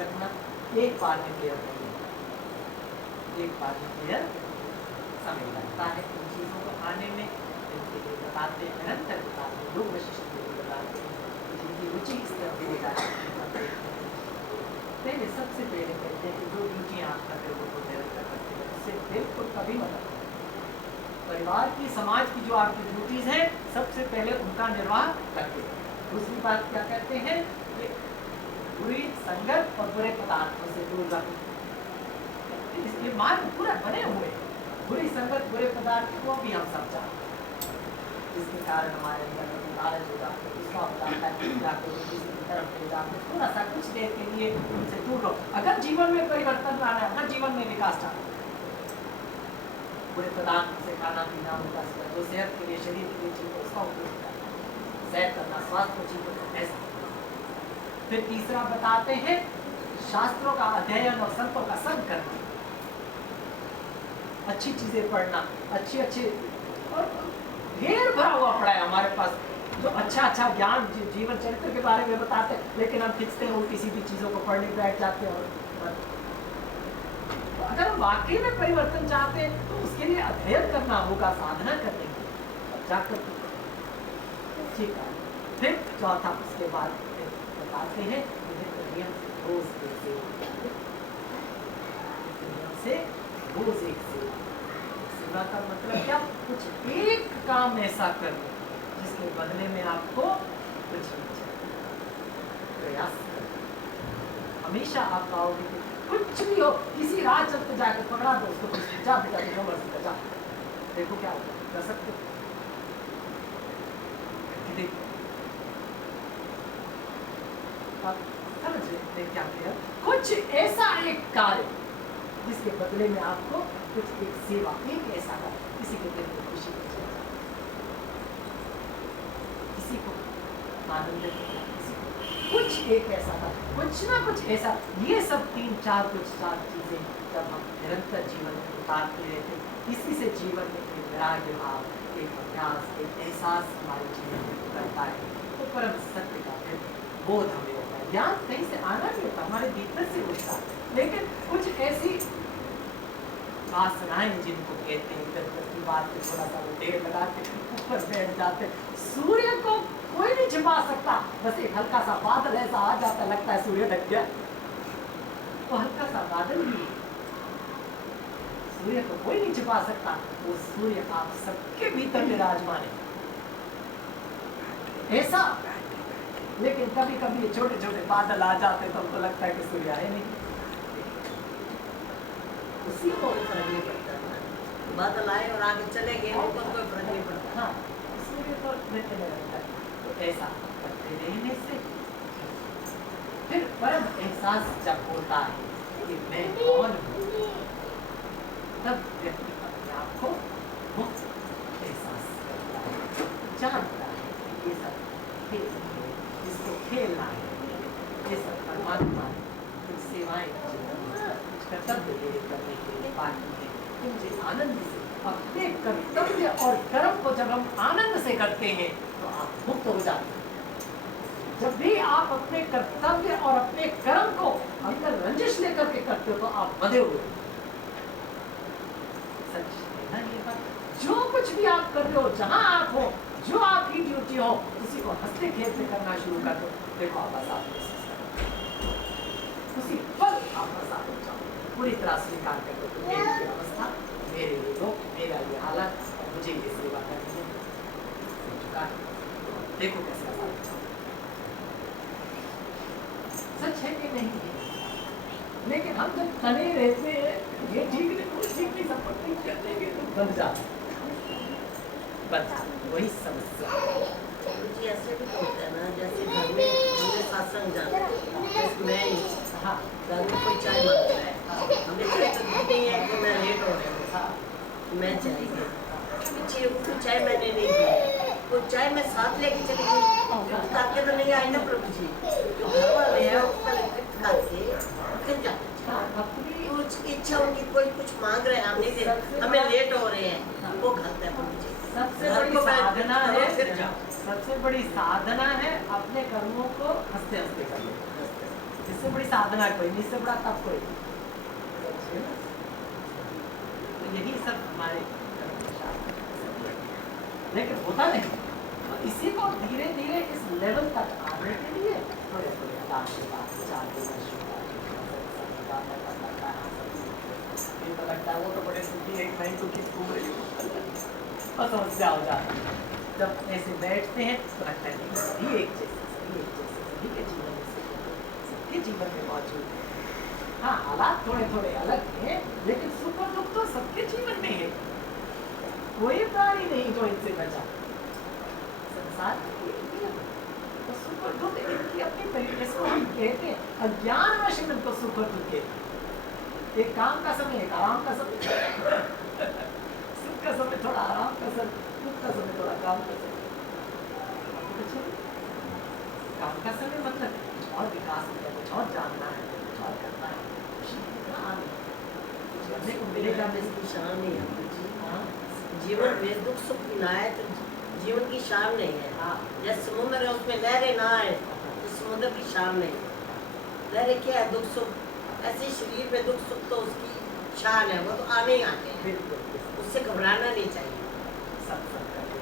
रखना, एक बार में क्लियर नहीं होता, एक बार में क्लियर समय लगता है इन चीज़ों को आने में। इनके लिए बताते हैं, निरंतर बताते हैं, योग वशिष्ठ को भी बताते हैं, जिनकी रुचि इस तरफ हो जाती है। पहले सबसे पहले कहते हैं कि जो ड्यूटियाँ आप कर रहे हो वो निरंतर करते हैं, इससे बिल्कुल कभी मदद नहीं। परिवार की, समाज की जो आपकी ड्यूटीज हैं सबसे पहले उनका निर्वाह करते हैं। दूसरी बात क्या कहते हैं कि बुरी संगत और बुरे पदार्थों से दूर रखो। इसके मार्ग पूरा बने हुए हैं, बुरी संगत बुरे पदार्थ को भी हम सब चाहते हैं, जिसके कारण हमारे अंदर लालच हो जाता है, दूसरा हो जाता है, किसी की तरफ ले जाते हैं। थोड़ा सा कुछ देर के लिए उनसे दूर रहो। अगर जीवन में परिवर्तन लाना है, अगर जीवन में विकास चाहना है, बुरे पदार्थ से खाना पीना होगा, जो सेहत के लिए, शरीर के लिए चाहिए उसका उपयोग करना, सैर करना, स्वास्थ्य को चाहिए ऐसा। फिर तीसरा बताते हैं शास्त्रों का अध्ययन और संतों का संग करना, अच्छी चीजें पढ़ना, अच्छी और ढेर भरा हुआ पड़ा है हमारे पास, जो अच्छा ज्ञान जीवन चरित्र के बारे में बताते हैं, लेकिन हम खींचते हैं उल्टी सीधी चीजों को पढ़ने बैठ जाते हैं। तो अगर हम वाकई में परिवर्तन चाहते हैं तो उसके लिए अध्ययन करना होगा, साधना करने की, जाकर ठीक है। फिर चौथा उसके बाद बताते हैं नियम से रोज एक सेवा का मतलब क्या, कुछ एक काम ऐसा करना जिसके बदले में आपको कुछ नहीं चाहिए, प्रयास करना। हमेशा आप पाओगे कि कुछ भी हो, किसी राह चलते जाकर पकड़ा दो उसको, जा बेटा देखो मर्जी का जा, देखो क्या होगा, कर सकते हो। आप समझ रहे क्या किया, कुछ ऐसा एक कार्य जिसके बदले में आपको कुछ एक सेवा, एक ऐसा कर, किसी के दिल में खुशी हो जाए, किसी को आनंदित करना, किसी को कुछ एक ऐसा था, कुछ ना कुछ ऐसा। ये सब तीन चार चीजें जब हम निरंतर जीवन में उतारते रहते, इसी से जीवन में एक वैराग्य भाव, एक अभ्यास, एक एहसास हमारे जीवन में उतरता है, तो परम सत्य का फिर बोध हमें होता है। ज्ञान कहीं से आना नहीं होता, हमारे भीतर से उठता है, लेकिन कुछ ऐसी वासनाएं जिनको कहते हैं, इधर की बात पे थोड़ा सा वो ढेर लगा के ऊपर बैठ जाते। सूर्य को कोई नहीं छिपा सकता, बस एक हल्का सा बादल ऐसा आ जाता, लगता है सूर्य ढक गया, वो हल्का सा बादल ही, सूर्य को कोई नहीं छिपा सकता, वो सूर्य आप सबके भीतर विराजमान है ऐसा। लेकिन कभी कभी छोटे छोटे बादल आ जाते तो हमको लगता है कि सूर्य है नहीं, उसी को फर्क नहीं पड़ता, बादल आए और आगे चले गए तो कोई फर्क नहीं पड़ता। हाँ, सूर्य तो रहता है। तो ऐसा करते रहने से फिर परम एहसास जब होता है कि मैं कौन हूँ, तब व्यक्ति अपने आप को मुक्त एहसास करता है, जानता है कि ये सब खेल है, इसको खेलना है, ये सब परमात्मा है, कुछ सेवाएं कर्तव्य करने के लिए बाकी है। मुझे आनंद से अपने कर्तव्य और कर्म को जब हम आनंद से करते हैं तो आप मुक्त हो जाते हैं। जब भी आप अपने कर्तव्य और अपने कर्म को अंदर रंजिश लेकर के करते हो तो आप बंधे हुए। सच है ना ये बात? जो कुछ भी आप कर रहे हो, जहां आप हो, जो आपकी ड्यूटी हो, उसी को हंसते खेलते करना शुरू कर दो, देखो आप आजाद उसी पल आप आजाद हो जाओ, पूरी तरह स्वीकार कर दो कि मेरी ये अवस्था, मेरे ये लोग, मेरा ये हालत, और मुझे ये सेवा करनी है, देखो कैसे आजाद हो जाओ। सच है कि नहीं है? लेकिन हम जब तने रहते हैं, ये ठीक नहीं, वो ठीक नहीं, सब ठीक कर लेंगे तो बन जाते, वही समस्या। मुझे ऐसे भी होता है ना, जैसे घर में हमने सत्संग जाना, मैं हाँ घर में कोई चाय मांगता है, हमें चाय तो नहीं है कि मैं लेट हो रहा हूँ, मैं चली गई पीछे, उसको चाय मैंने नहीं दी, वो चाय मैं साथ लेके चली गई, ताकि तो नहीं आई ना प्रभु जी, जो घर वाले हैं ऊपर खाके फिर जाते कुछ इच्छा उनकी, कोई कुछ मांग रहे हैं, हम नहीं दे, हमें लेट हो रहे हैं, वो गलत है प्रभु जी। सबसे बड़ी साधना है, सबसे बड़ी साधना है अपने कर्मों को हंसते हंसते करना। इससे बड़ी साधना कोई नहीं, इससे बड़ा तप कोई नहीं। समझिए ना? तो यही सब हमारे लेकिन होता नहीं। तो इसी को धीरे धीरे इस लेवल तक आने के लिए थोड़े थोड़े विचार तो लगता है वो तो बड़े सुखी एक नहीं तो किस घूम रही हो और समस्या हो जाती है। जब ऐसे बैठते हैं तो लगता है नहीं सभी एक जैसे, सभी के जीवन में सबके जीवन में मौजूद है। हाँ, हालात थोड़े थोड़े अलग हैं, लेकिन सुख और दुख तो सबके जीवन में है। कोई प्राणी नहीं जो इनसे बचा। संसार तो सुख और दुख इनकी अपनी तरीके से हम कहते हैं, अज्ञानवश इनको सुख और दुख कहते हैं। एक काम का समय, एक आराम का समय, सुख का समय थोड़ा आराम का समय, दुख का समय थोड़ा काम का समय। काम का समय मतलब कुछ और विकास है, कुछ और जानना है, कुछ और करना है, करने को मिलेगा। इसकी शान नहीं है जीवन में, दुख सुख भी ना आए तो जीवन की शान नहीं है। हाँ, जैसे समुद्र है उसमें लहरें ना आए तो समुद्र की शान नहीं है। लहरें क्या है? दुख सुख। ऐसे शरीर में दुख सुख तो उसकी शान है, वो तो आने ही आते हैं, उससे घबराना नहीं चाहिए। सत्संग करके